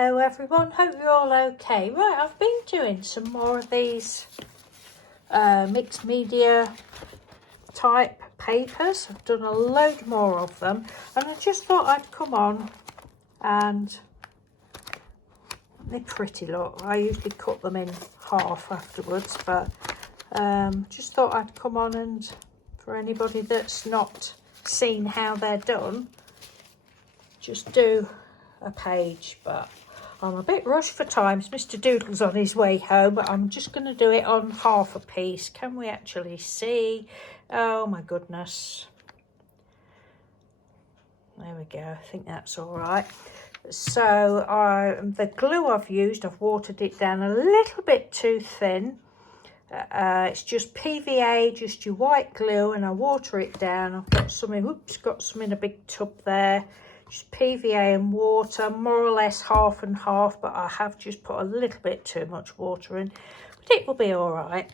Hello everyone, hope you're all okay. Right, I've been doing some more of these mixed media type papers. I've done a load more of them and I just thought I'd come on and they're pretty, look. I usually cut them in half afterwards, but just thought I'd come on and for anybody that's not seen how they're done, just do a page. But I'm a bit rushed for time. Mr. Doodle's on his way home, but I'm just going to do it on half a piece. Can we actually see? Oh my goodness. There we go. I think that's all right. So the glue I've used, I've watered it down a little bit too thin. It's just PVA, just your white glue, and I water it down. I've got some in a big tub there. Just PVA and water, more or less half and half, but I have just put a little bit too much water in, but it will be all right.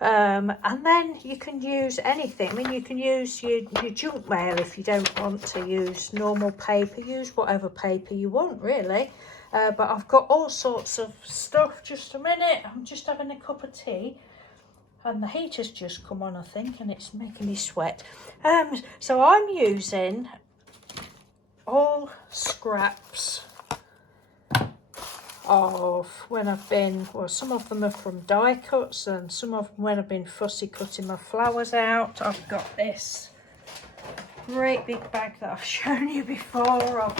And then you can use anything. I mean, you can use your junk mail if you don't want to use normal paper. Use whatever paper you want, really. But I've got all sorts of stuff. Just a minute, I'm just having a cup of tea. And the heater's just come on, I think, and it's making me sweat. So I'm using all scraps of when I've been, well, some of them are from die cuts and some of them when I've been fussy cutting my flowers out. I've got this great big bag that I've shown you before, of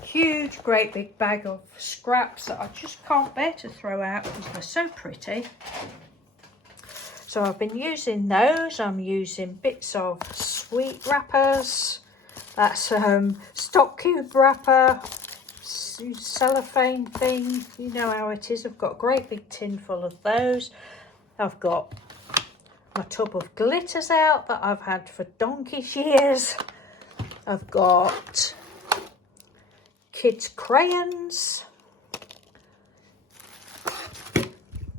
huge great big bag of scraps that I just can't bear to throw out because they're so pretty. So I've been using those. I'm using bits of sweet wrappers. That's stock cube wrapper, cellophane thing, you know how it is. I've got a great big tin full of those. I've got my tub of glitters out that I've had for donkey's years. I've got kids' crayons.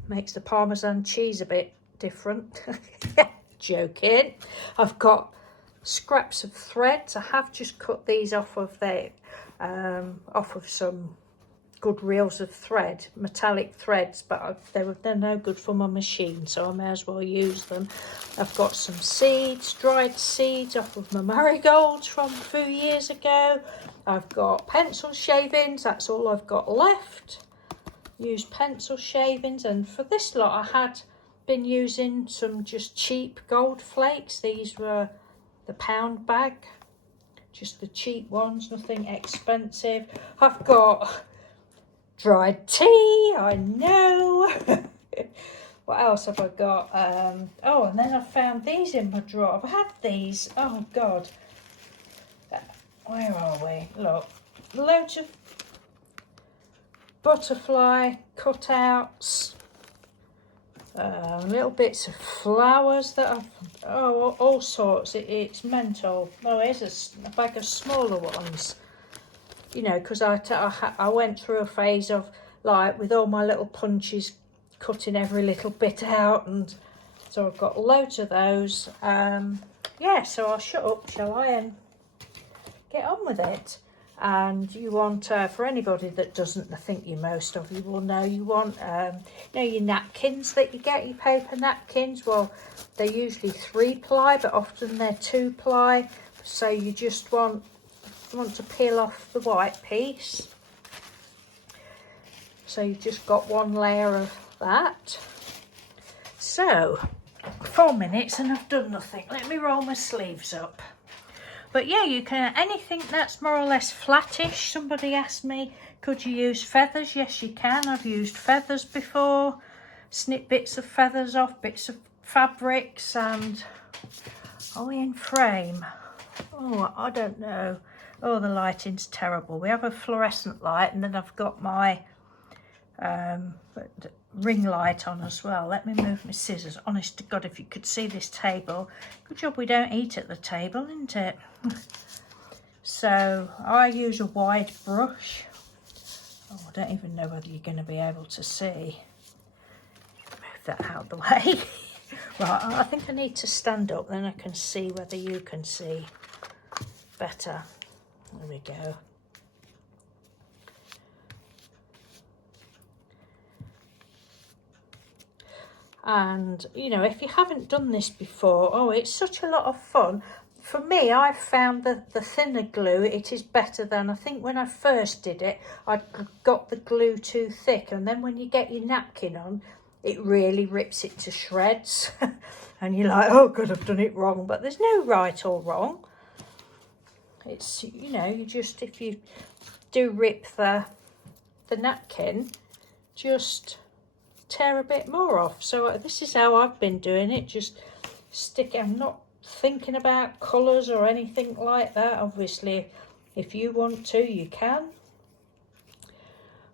Makes the Parmesan cheese a bit different. Joking. I've got scraps of threads. I have just cut these off of some good reels of thread, metallic threads, but they're no good for my machine, so I may as well use them. I've got some seeds, dried seeds off of my marigolds from a few years ago. I've got pencil shavings. That's all I've got left. Used pencil shavings, and for this lot I had been using some just cheap gold flakes. These were the pound bag, just the cheap ones, nothing expensive. I've got dried tea, I know. What else have I got? Oh, and then I found these in my drawer. I've had these, oh God. Where are we? Look, loads of butterfly cutouts. Little bits of flowers that I've, all sorts. It's mental. Oh, here's a bag of smaller ones. You know, because I went through a phase of, like, with all my little punches, cutting every little bit out, and so I've got loads of those. Yeah, so I'll shut up, shall I, and get on with it. And you want, for anybody that doesn't, I think most of you will know, you want, your napkins that you get, your paper napkins. Well, they're usually 3-ply, but often they're 2-ply. So you just want to peel off the white piece. So you've just got one layer of that. So 4 minutes and I've done nothing. Let me roll my sleeves up. But yeah, you can, anything that's more or less flattish. Somebody asked me, could you use feathers? Yes, you can. I've used feathers before. Snip bits of feathers off, bits of fabrics, and are we in frame? Oh, I don't know. Oh, the lighting's terrible. We have a fluorescent light, and then I've got my ring light on as well. Let me move my scissors. Honest to God, if you could see this table. Good job we don't eat at the table, isn't it? So I use a wide brush. Oh, I don't even know whether you're going to be able to see. Move that out of the way. Right, I think I need to stand up, then I can see whether you can see better. There we go. And you know, if you haven't done this before, oh, it's such a lot of fun. For me, I found that the thinner glue, it is better than, I think when I first did it, I got the glue too thick, and then when you get your napkin on, it really rips it to shreds. And you're like, oh God, I've done it wrong. But there's no right or wrong. It's, you know, you just, if you do rip the napkin, just tear a bit more off. So this is how I've been doing it. Just stick it. I'm not thinking about colours or anything like that. Obviously, if you want to, you can.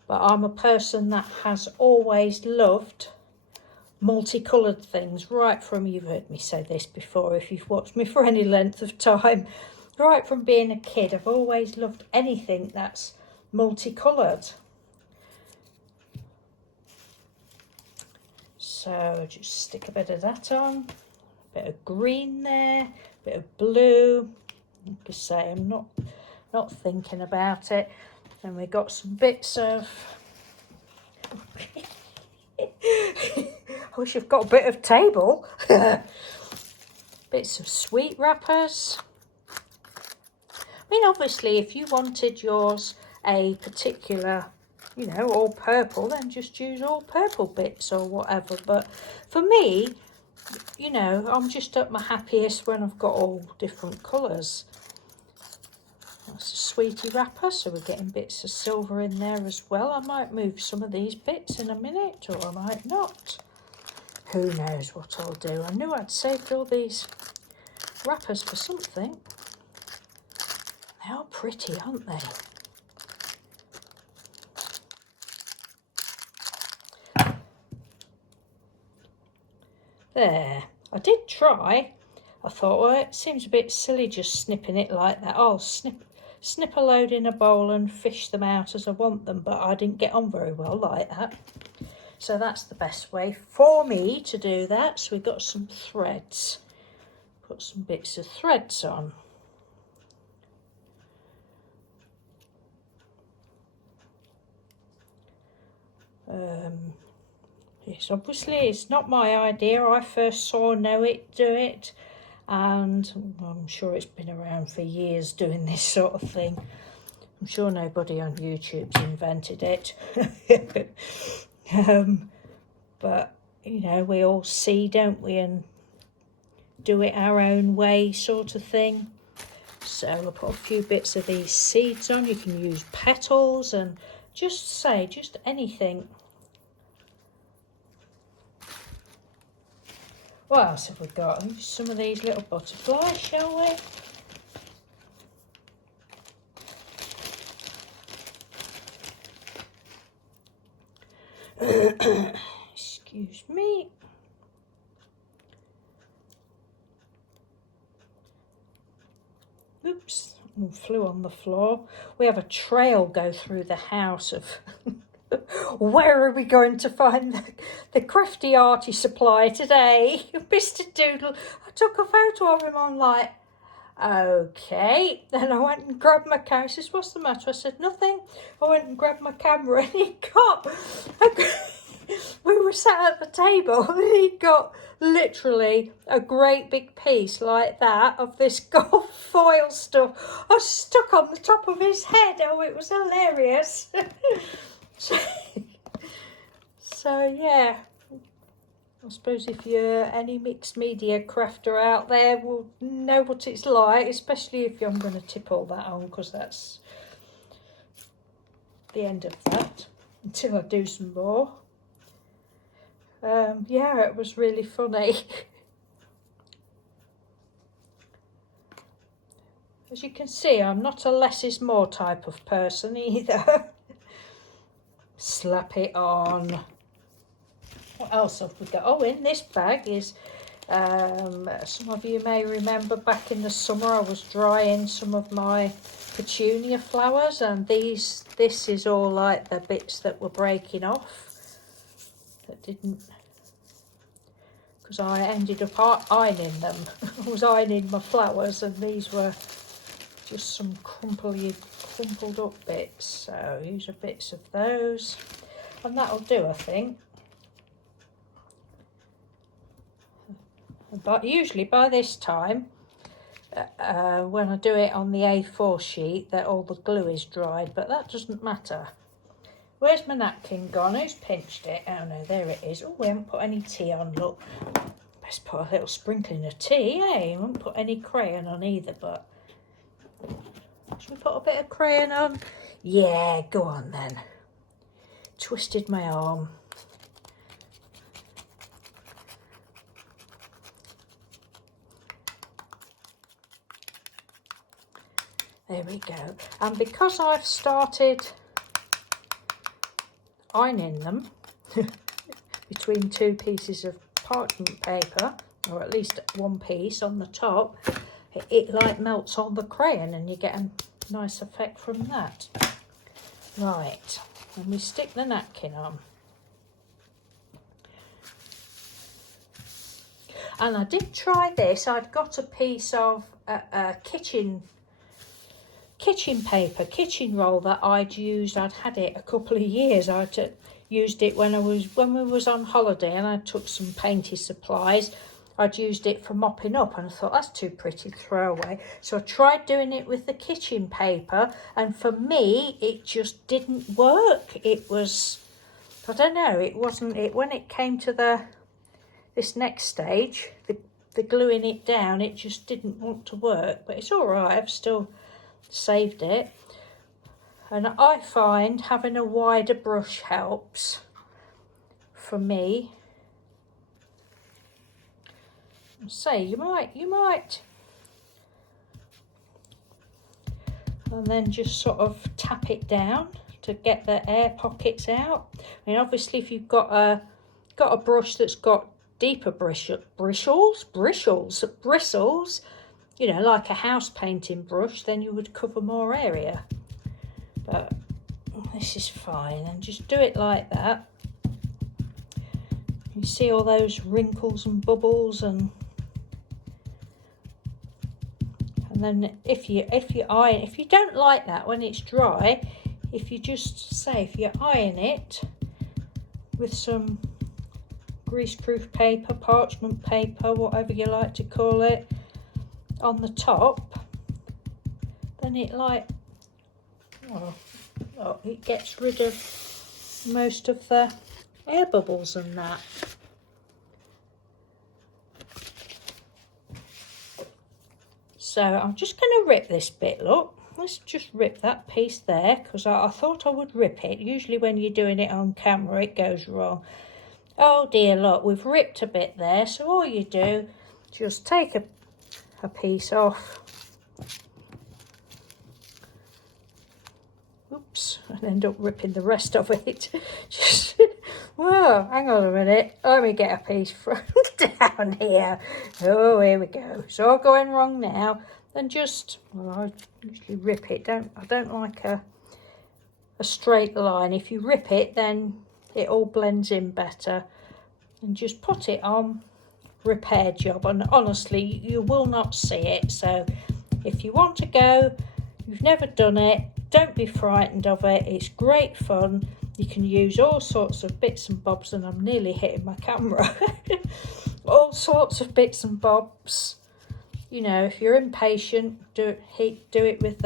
But I'm a person that has always loved multicoloured things, right from, you've heard me say this before if you've watched me for any length of time, right from being a kid, I've always loved anything that's multicoloured. So just stick a bit of that on, a bit of green there, a bit of blue. Like I say, I'm not thinking about it. And we got some bits of I wish I've got a bit of table. Bits of sweet wrappers. I mean, obviously, if you wanted yours a particular, you know, all purple, then just use all purple bits or whatever. But for me, you know, I'm just at my happiest when I've got all different colours. That's a sweetie wrapper, so we're getting bits of silver in there as well. I might move some of these bits in a minute, or I might not. Who knows what I'll do. I knew I'd saved all these wrappers for something. They are pretty, aren't they? There. I did try. I thought, well, it seems a bit silly just snipping it like that. I'll snip a load in a bowl and fish them out as I want them, but I didn't get on very well like that. So that's the best way for me to do that. So we've got some threads. Put some bits of threads on. Yes, obviously it's not my idea. I first saw Noah do it, and I'm sure it's been around for years doing this sort of thing. I'm sure nobody on YouTube's invented it. But, you know, we all see, don't we, and do it our own way sort of thing. So I'll put a few bits of these seeds on. You can use petals and just anything. What else have we got? Some of these little butterflies, shall we? Excuse me. Oops, flew on the floor. We have a trail go through the house of where are we going to find the crafty arty supply today? Mr. Doodle. I took a photo of him. I'm like, okay. Then I went and grabbed my camera. He says, what's the matter? I said, nothing. I went and grabbed my camera, and he got... we were sat at the table, and he got literally a great big piece like that of this gold foil stuff. I was stuck on the top of his head. Oh, it was hilarious. So yeah, I suppose if you're any mixed media crafter out there will know what it's like, especially if I'm going to tip all that on, because that's the end of that until I do some more. Yeah, it was really funny. As you can see, I'm not a less is more type of person either. Slap it on. What else have we got? Oh, in this bag is, some of you may remember back in the summer I was drying some of my petunia flowers, and this is all like the bits that were breaking off. That didn't, because I ended up ironing them. I was ironing my flowers, and these were just some crumpled up bits. So these are bits of those, and that'll do, I think. But usually by this time, when I do it on the A4 sheet, that all the glue is dried, but that doesn't matter. Where's my napkin gone? Who's pinched it? Oh no, there it is. Oh, we haven't put any tea on, look. Best put a little sprinkling of tea, eh? We haven't put any crayon on either, but... Should we put a bit of crayon on? Yeah, go on then. Twisted my arm. There we go. And because I've started ironing them between two pieces of parchment paper, or at least one piece on the top, it like melts on the crayon and you get a nice effect from that. Right, and we stick the napkin on. And I did try this. I'd got a piece of kitchen paper, kitchen roll that I'd used. I'd had it a couple of years. I'd used it when we was on holiday, and I took some Painty supplies. I'd used it for mopping up, and I thought that's too pretty to throw away. So I tried doing it with the kitchen paper, and for me it just didn't work. It was, I don't know, it wasn't it when it came to this next stage, the gluing it down, it just didn't want to work. But it's all right, I've still saved it. And I find having a wider brush helps for me. Say you might and then just sort of tap it down to get the air pockets out. I mean, obviously if you've got a brush that's got deeper bristles, you know, like a house painting brush, then you would cover more area. But this is fine, and just do it like that. You see all those wrinkles and bubbles, and then if you don't like that when it's dry, if you iron it with some greaseproof paper, parchment paper, whatever you like to call it, on the top, then it it gets rid of most of the air bubbles and that. So I'm just going to rip this bit, look. Let's just rip that piece there, because I thought I would rip it. Usually when you're doing it on camera it goes wrong. Oh dear, look, we've ripped a bit there. So all you do, just take a piece off. Oops, and end up ripping the rest of it. Just, whoa, hang on a minute. Let me get a piece from down here. Oh, here we go. It's all going wrong now. Then just, well, I usually rip it. I don't like a straight line. If you rip it, then it all blends in better. And just put it on repair job. And honestly, you will not see it. So if you want to go, you've never done it, don't be frightened of it. It's great fun. You can use all sorts of bits and bobs, and I'm nearly hitting my camera. All sorts of bits and bobs. You know, if you're impatient, do it with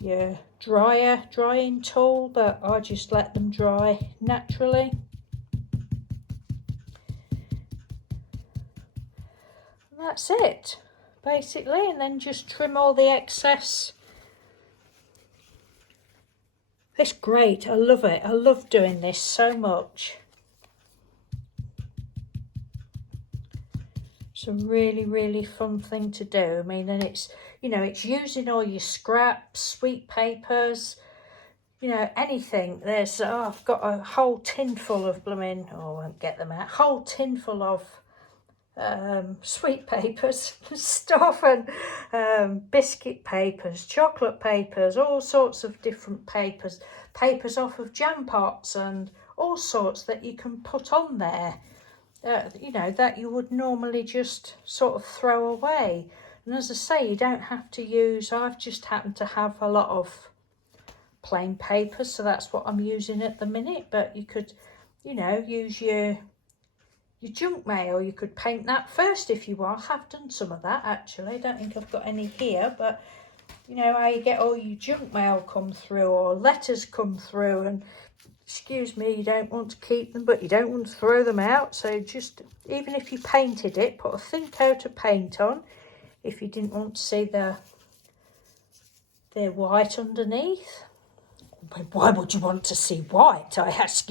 your drying tool, but I just let them dry naturally. And that's it, basically, and then just trim all the excess. It's great. I love it. I love doing this so much. It's a really, really fun thing to do. I mean, and it's, you know, it's using all your scraps, sweet papers, you know, anything. There's, I've got a whole tin full of blooming, I won't get them out, whole tin full of sweet papers stuff, and biscuit papers, chocolate papers, all sorts of different papers off of jam pots, and all sorts that you can put on there, you know, that you would normally just sort of throw away. And as I say, you don't have to use, I've just happened to have a lot of plain paper, so that's what I'm using at the minute, but you could, you know, use your your junk mail. You could paint that first if you want. I have done some of that actually. I don't think I've got any here, but you know how you get all your junk mail come through or letters come through, and excuse me, you don't want to keep them but you don't want to throw them out, so just, even if you painted it, put a thin coat of paint on if you didn't want to see the white underneath. Why would you want to see white, I ask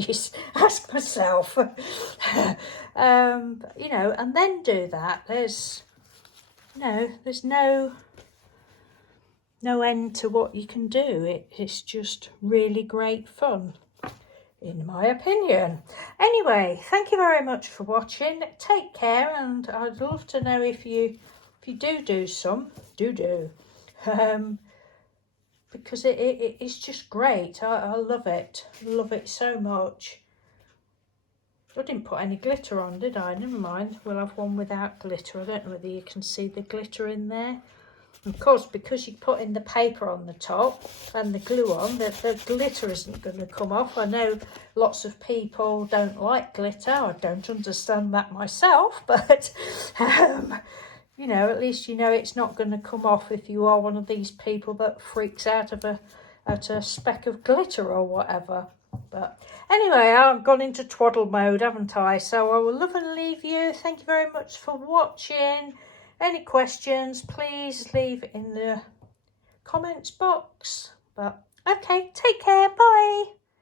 myself. You know, and then do that. There's no end to what you can do. It's just really great fun, in my opinion. Anyway, thank you very much for watching. Take care, and I'd love to know if you do some, because it's just great. I love it. Love it so much. I didn't put any glitter on, did I? Never mind. We'll have one without glitter. I don't know whether you can see the glitter in there. Of course, because you're putting the paper on the top and the glue on, the glitter isn't going to come off. I know lots of people don't like glitter. I don't understand that myself, but you know, at least you know it's not going to come off if you are one of these people that freaks out at a speck of glitter or whatever. But anyway, I've gone into twaddle mode, haven't I? So I will love and leave you. Thank you very much for watching. Any questions, please leave in the comments box. But okay, take care. Bye.